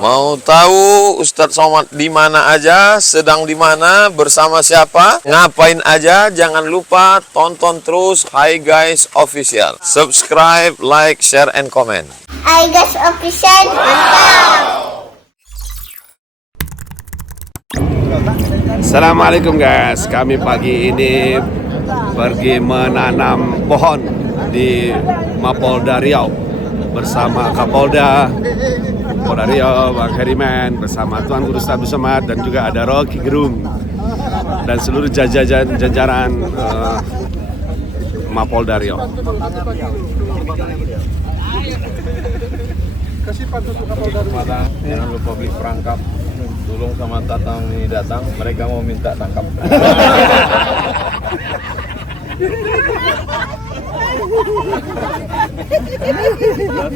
Mau tahu Ustadz Somad di mana aja, sedang di mana, bersama siapa, ngapain aja? Jangan lupa tonton terus Hi Guys Official. Subscribe, like, share, and comment. Hi Guys Official, mantap! Assalamualaikum guys, kami pagi ini pergi menanam pohon di Mapolda Riau bersama Kapolda Riau, Bang Heriman, bersama Tuan Guru Abdul Somad, dan juga ada Rocky Gerung dan seluruh jajaran Mapolda Riau. Jangan lupa beli perangkap. Tolong sama Tatang ini datang, mereka mau minta tangkap.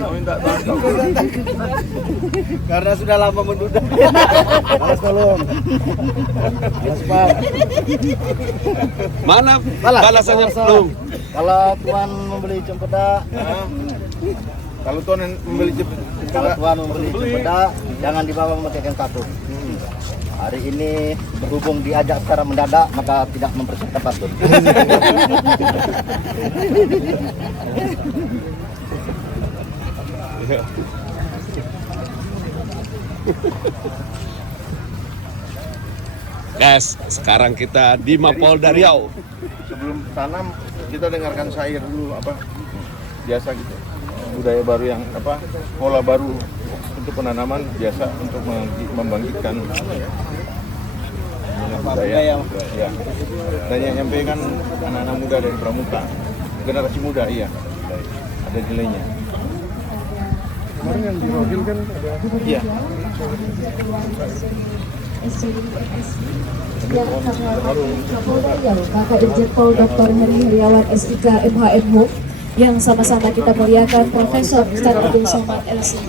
Minta tangkap. Karena sudah lama menduda. Alas tolong. Alas Pak. Mana balasannya belum? Kalau Tuan membeli cempedak, Kalau Tuan membeli cempedak, jangan dibawa memakai patut. Hari ini berhubung diajak secara mendadak, maka tidak mempersiapkan patut. Guys, sekarang kita di Mapolda Riau. Sebelum tanam kita dengarkan syair dulu biasa gitu. Budaya baru yang pola baru untuk penanaman biasa untuk membangkitkan budaya ya. Dan yang nyampaikan anak-anak muda dari pramuka, generasi muda, iya, ada nilainya. Kemarin yang di Rodil kan ada, iya. Yang Kapolda Riau, Kakak Irjen Pol Dr. Heri Heriawan SIK MHMH, yang sama-sama kita muliakan Profesor Ustadz Abdul Somad LC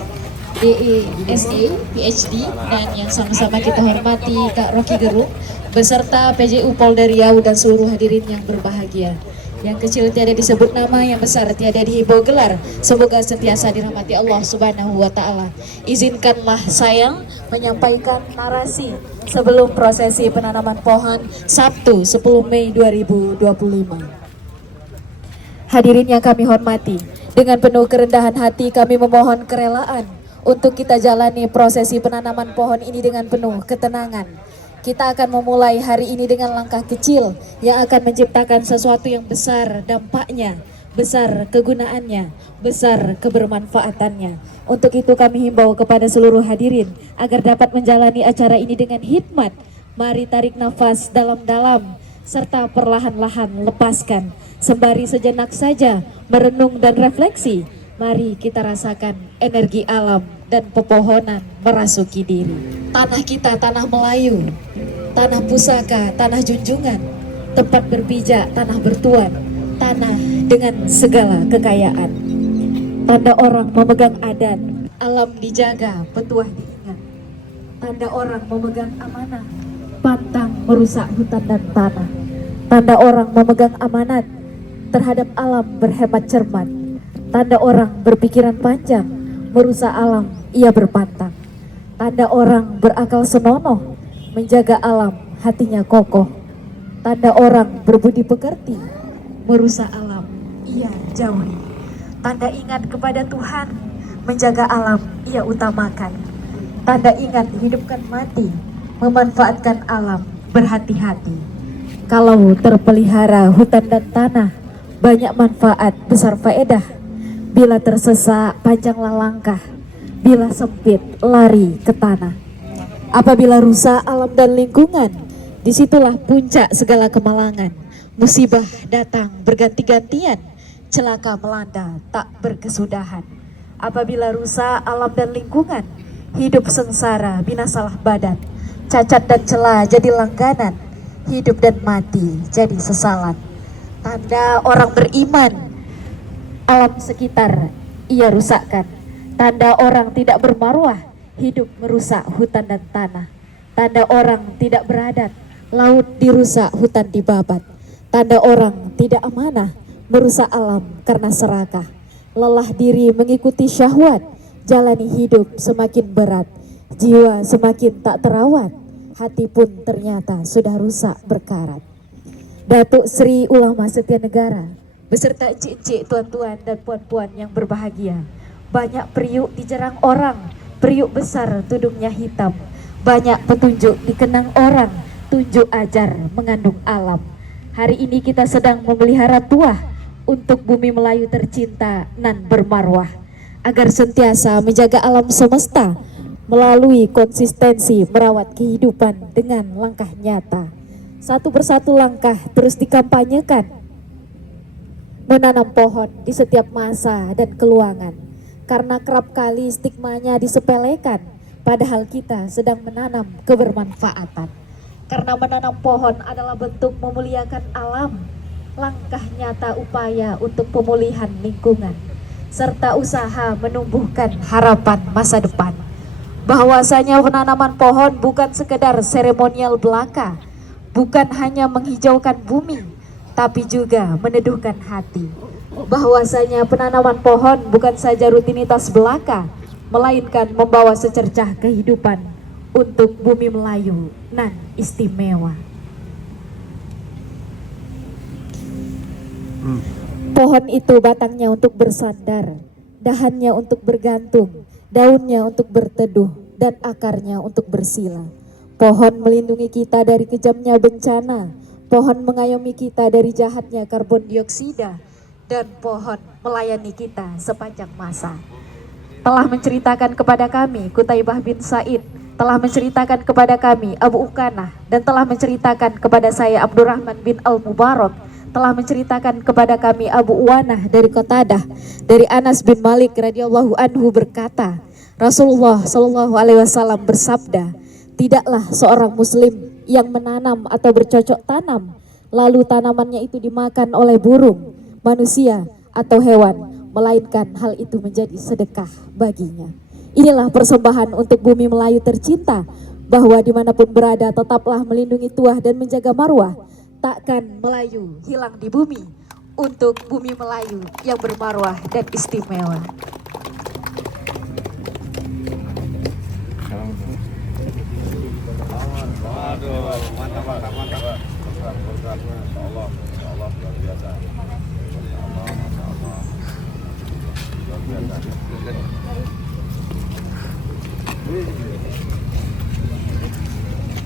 DE SE PhD, dan yang sama-sama kita hormati Kak Rocky Gerung beserta PJU Polda Riau dan seluruh hadirin yang berbahagia. Yang kecil tiada disebut nama, yang besar tiada dihimbau gelar. Semoga sentiasa dirahmati Allah Subhanahu wa Ta'ala. Izinkanlah saya menyampaikan narasi sebelum prosesi penanaman pohon Sabtu 10 Mei 2025. Hadirin yang kami hormati, dengan penuh kerendahan hati kami memohon kerelaan untuk kita jalani prosesi penanaman pohon ini dengan penuh ketenangan. Kita akan memulai hari ini dengan langkah kecil yang akan menciptakan sesuatu yang besar dampaknya, besar kegunaannya, besar kebermanfaatannya. Untuk itu kami himbau kepada seluruh hadirin agar dapat menjalani acara ini dengan hikmat. Mari tarik nafas dalam-dalam serta perlahan-lahan lepaskan. Sembari sejenak saja merenung dan refleksi, mari kita rasakan energi alam dan pepohonan merasuki diri. Tanah kita tanah Melayu, tanah pusaka, tanah junjungan, tempat berpijak, tanah bertuan, tanah dengan segala kekayaan. Tanda orang memegang adat, alam dijaga, petuah diingat. Tanda orang memegang amanah, pantang merusak hutan dan tanah. Tanda orang memegang amanat, terhadap alam berhemat cermat. Tanda orang berpikiran panjang, merusak alam ia berpantang. Tanda orang berakal senonoh, menjaga alam hatinya kokoh. Tanda orang berbudi pekerti, merusak alam ia jauhi. Tanda ingat kepada Tuhan, menjaga alam ia utamakan. Tanda ingat hidupkan mati, memanfaatkan alam berhati-hati. Kalau terpelihara hutan dan tanah, banyak manfaat besar faedah. Bila tersesak panjanglah langkah, bila sempit lari ke tanah. Apabila rusak alam dan lingkungan, disitulah puncak segala kemalangan. Musibah datang berganti-gantian, celaka melanda tak berkesudahan. Apabila rusak alam dan lingkungan, hidup sengsara binasalah badan. Cacat dan celah jadi langganan, hidup dan mati jadi sesalan. Tanda orang beriman, alam sekitar ia rusakkan. Tanda orang tidak bermarwah, hidup merusak hutan dan tanah. Tanda orang tidak beradat, laut dirusak, hutan dibabat. Tanda orang tidak amanah, merusak alam karena serakah. Lelah diri mengikuti syahwat, jalani hidup semakin berat. Jiwa semakin tak terawat, hati pun ternyata sudah rusak berkarat. Datuk Sri Ulama Setia Negara beserta encik-encik, tuan-tuan dan puan-puan yang berbahagia. Banyak periuk dijerang orang, periuk besar tudungnya hitam. Banyak petunjuk dikenang orang, tunjuk ajar mengandung alam. Hari ini kita sedang memelihara tuah untuk bumi Melayu tercinta nan bermarwah, agar sentiasa menjaga alam semesta melalui konsistensi merawat kehidupan dengan langkah nyata. Satu persatu langkah terus dikampanyekan, menanam pohon di setiap masa dan keluangan, karena kerap kali stigmanya disepelekan, padahal kita sedang menanam kebermanfaatan. Karena menanam pohon adalah bentuk memuliakan alam, langkah nyata upaya untuk pemulihan lingkungan, serta usaha menumbuhkan harapan masa depan. Bahwasanya penanaman pohon bukan sekedar seremonial belaka, bukan hanya menghijaukan bumi, tapi juga meneduhkan hati. Bahwasanya penanaman pohon bukan saja rutinitas belaka, melainkan membawa secercah kehidupan untuk bumi Melayu nan istimewa. Pohon itu batangnya untuk bersandar, dahannya untuk bergantung, daunnya untuk berteduh, dan akarnya untuk bersila. Pohon melindungi kita dari kejamnya bencana, pohon mengayomi kita dari jahatnya karbon dioksida, dan pohon melayani kita sepanjang masa. Telah menceritakan kepada kami Kutaibah bin Said, telah menceritakan kepada kami Abu Ukanah, dan telah menceritakan kepada saya Abdurrahman bin Al-Mubarak, telah menceritakan kepada kami Abu Uwanah dari Qatadah, dari Anas bin Malik radhiyallahu anhu berkata, Rasulullah Shallallahu alaihi wasallam bersabda, tidaklah seorang muslim yang menanam atau bercocok tanam, lalu tanamannya itu dimakan oleh burung, manusia atau hewan, melainkan hal itu menjadi sedekah baginya. Inilah persembahan untuk bumi Melayu tercinta, bahwa dimanapun berada tetaplah melindungi tuah dan menjaga marwah. Takkan Melayu hilang di bumi, untuk bumi Melayu yang bermarwah dan istimewa.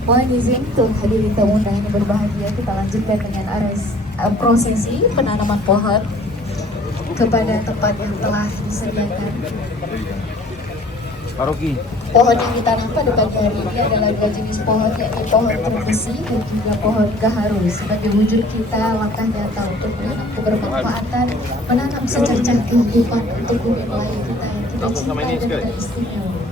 Mohon izin untuk hadirin tamu undangan yang berbahagia, kita lanjutkan dengan prosesi penanaman pohon kepada tempat yang telah disediakan. Pohon yang ditanam pada pagi hari ini adalah dua jenis pohon, yakni pohon trembesi dan juga pohon gaharu, sebagai wujud kita langkah nyata untuk menanam kebermanfaatan, menanam secercah kehidupan untuk bumi Melayu kita yang kita cintai dan teristimewa.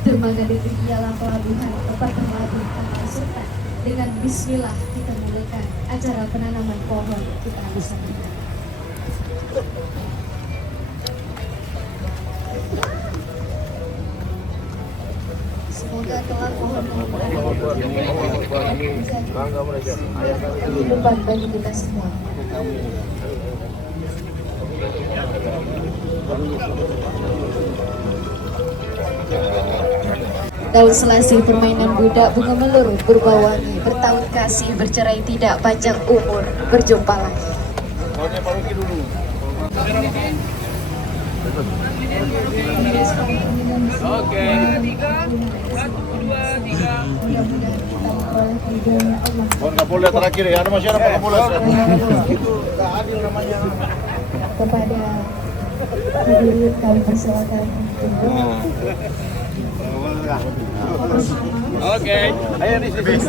Dermaga negeri ialah pelabuhan tempat berlabuh kapal sultan. Dengan bismillah kita mulakan acara penanaman pohon kita laksanakan. Semoga kelak pohon kehidupan bagi kita semua. Daun selasih permainan budak, bunga meluru berbau wangi, bertahun kasih bercerai tidak, panjang umur berjumpa lagi. Oke. 1, 2, 3. Pohon Kapolda terakhir ya, ada masih ada Pak Kapolda. Nggak adil namanya. Kepada hadirin kami persilakan untuk Oke. Ayo nih, baby.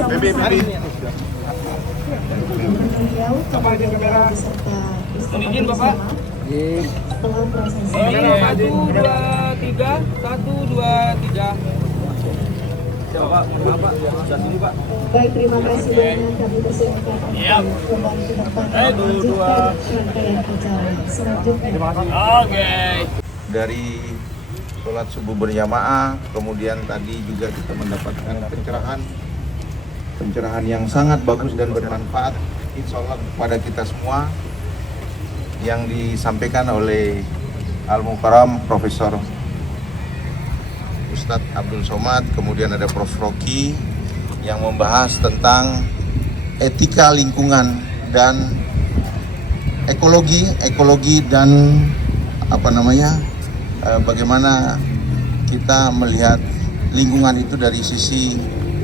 beliau kepada beliau beserta istri Izin, Bapak. setelah prosesi. 1, 2, 3. 1, 2, 3. Siapa Pak? Pak. Sudah sini Pak. Baik, terima kasih banyak, kami persilakan untuk kembali ke depan melanjutkan rangkaian acara selanjutnya. Oke. Dari sholat subuh berjamaah, kemudian tadi juga kita mendapatkan pencerahan pencerahan yang sangat bagus dan bermanfaat insya Allah kepada kita semua yang disampaikan oleh Al-Mukarram Profesor Ustadz Abdul Somad, kemudian ada Prof. Rocky yang membahas tentang etika lingkungan dan ekologi dan bagaimana kita melihat lingkungan itu dari sisi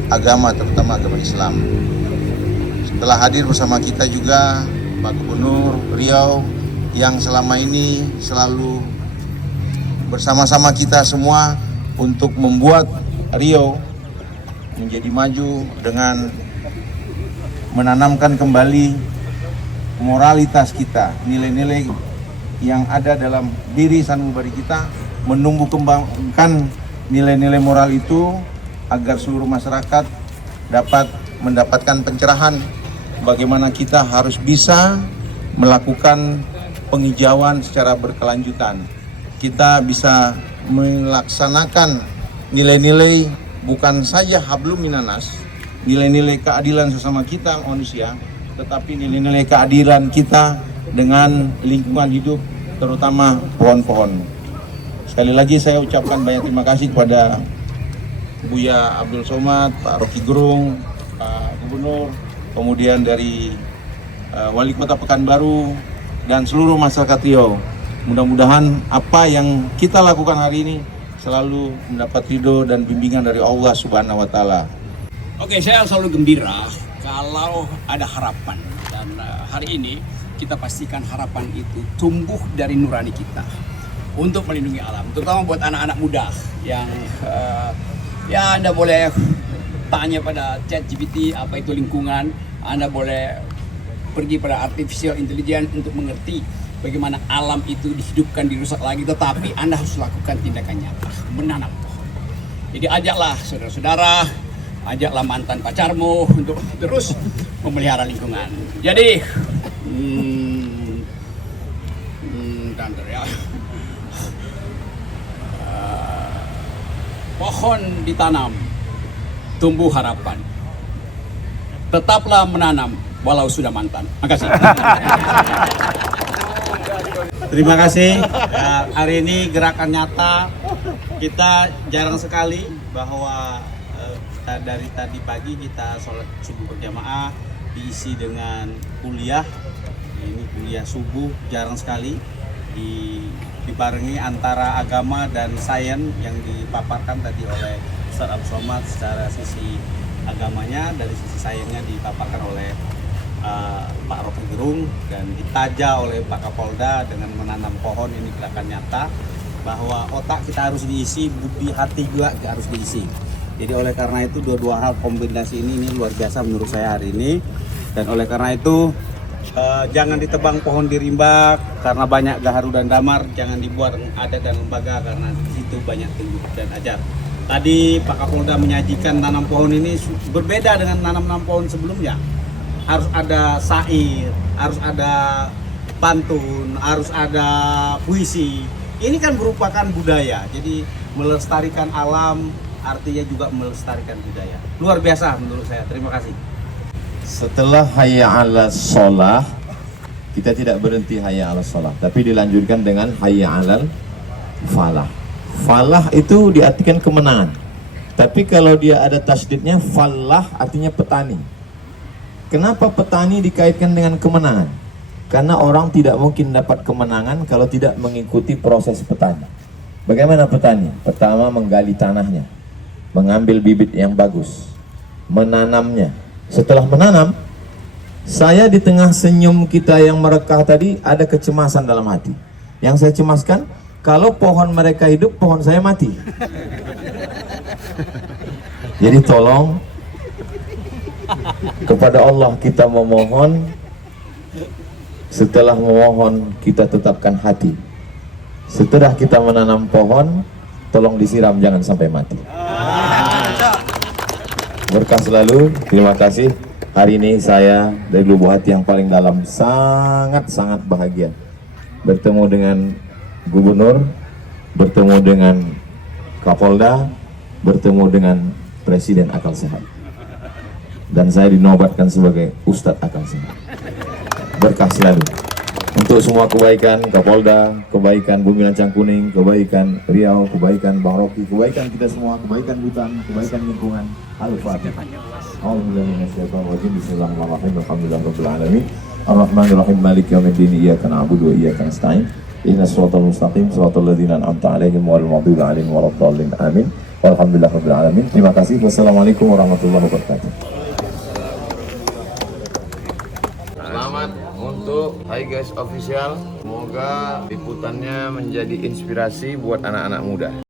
agama, terutama agama Islam. Setelah hadir bersama kita juga Pak Gubernur Riau yang selama ini selalu bersama-sama kita semua untuk membuat Riau menjadi maju dengan menanamkan kembali moralitas kita, nilai-nilai yang ada dalam diri sanubari kita, menumbuh kembangkan nilai-nilai moral itu agar seluruh masyarakat dapat mendapatkan pencerahan bagaimana kita harus bisa melakukan penghijauan secara berkelanjutan. Kita bisa melaksanakan nilai-nilai bukan saja hablum minanas, nilai-nilai keadilan sesama kita manusia, tetapi nilai-nilai keadilan kita dengan lingkungan hidup, terutama pohon-pohon. Sekali lagi saya ucapkan banyak terima kasih kepada Buya Abdul Somad, Pak Rocky Gerung, Pak Gubernur, kemudian dari Wali Kota Pekanbaru, dan seluruh masyarakat Riau. Mudah-mudahan apa yang kita lakukan hari ini selalu mendapat ridho dan bimbingan dari Allah Subhanahu wa Ta'ala. Oke, saya selalu gembira kalau ada harapan, dan hari ini kita pastikan harapan itu tumbuh dari nurani kita untuk melindungi alam, terutama buat anak-anak muda yang ya Anda boleh tanya pada ChatGPT apa itu lingkungan, Anda boleh pergi pada artificial intelligence untuk mengerti bagaimana alam itu dihidupkan, dirusak lagi, tetapi Anda harus lakukan tindakan nyata, menanam pohon. Jadi ajaklah saudara-saudara, ajaklah mantan pacarmu untuk terus memelihara lingkungan. Jadi, pohon ditanam, tumbuh harapan. Tetaplah menanam walau sudah mantan. Makasih. Terima kasih. Hari ini gerakan nyata, kita jarang sekali bahwa dari tadi pagi kita sholat subuh berjamaah diisi dengan kuliah. Ini kuliah subuh jarang sekali dibarengi antara agama dan sains yang dipaparkan tadi oleh Ustadz Abdul Somad secara sisi agamanya, dari sisi sainsnya dipaparkan oleh Pak Rocky Gerung, dan ditaja oleh Pak Kapolda dengan menanam pohon. Ini gerakan nyata bahwa otak kita harus diisi, budi hati juga harus diisi. Jadi oleh karena itu dua hal kombinasi ini luar biasa menurut saya hari ini. Dan oleh karena itu jangan ditebang pohon di rimba karena banyak gaharu dan damar, jangan dibuat adat dan lembaga karena di situ banyak tunjuk dan ajar. Tadi Pak Kapolda menyajikan tanam pohon ini berbeda dengan tanam pohon sebelumnya. Harus ada syair, harus ada pantun, harus ada puisi. Ini kan merupakan budaya. Jadi melestarikan alam artinya juga melestarikan budaya. Luar biasa menurut saya. Terima kasih. Setelah hayya 'ala sholah, kita tidak berhenti hayya 'ala sholah, tapi dilanjutkan dengan hayya 'alal falah. Falah itu diartikan kemenangan, tapi kalau dia ada tasdidnya, falah artinya petani. Kenapa petani dikaitkan dengan kemenangan? Karena orang tidak mungkin dapat kemenangan kalau tidak mengikuti proses petani. Bagaimana petani? Pertama, menggali tanahnya, mengambil bibit yang bagus, menanamnya. Setelah menanam, saya di tengah senyum kita yang merekah tadi ada kecemasan dalam hati. Yang saya cemaskan, kalau pohon mereka hidup, pohon saya mati. Jadi tolong kepada Allah kita memohon, setelah memohon kita tetapkan hati. Setelah kita menanam pohon, tolong disiram, jangan sampai mati. Berkah selalu, terima kasih. Hari ini saya dari lubuk hati yang paling dalam sangat-sangat bahagia bertemu dengan Gubernur, bertemu dengan Kapolda, bertemu dengan Presiden Akal Sehat. dan saya dinobatkan sebagai Ustadz Akang Sehat. Berkah selalu untuk semua kebaikan Kapolda, kebaikan Bumi Lancang Kuning, kebaikan Riau, kebaikan Bang Rocky, kebaikan kita semua, kebaikan hutan, kebaikan lingkungan. Al-Fatihah. Alhamdulillahirrahmanirrahim. Bismillahirrahmanirrahim. Alhamdulillahirabbil alamin. Ar-Rahmanir-Rahim. Maliki yaumiddin. Iyyaka na'budu wa iyyaka nasta'in. Ihdinas siratal mustaqim, siratal ladzina an'amta 'alaihim ghairil maghdubi 'alaihim waladdallin. Amin. Walhamdulillahirabbil alamin. Terima kasih. Wassalamualaikum warahmatullahi wabarakatuh. Selamat untuk Hi Guys Official. Semoga liputannya menjadi inspirasi buat anak-anak muda.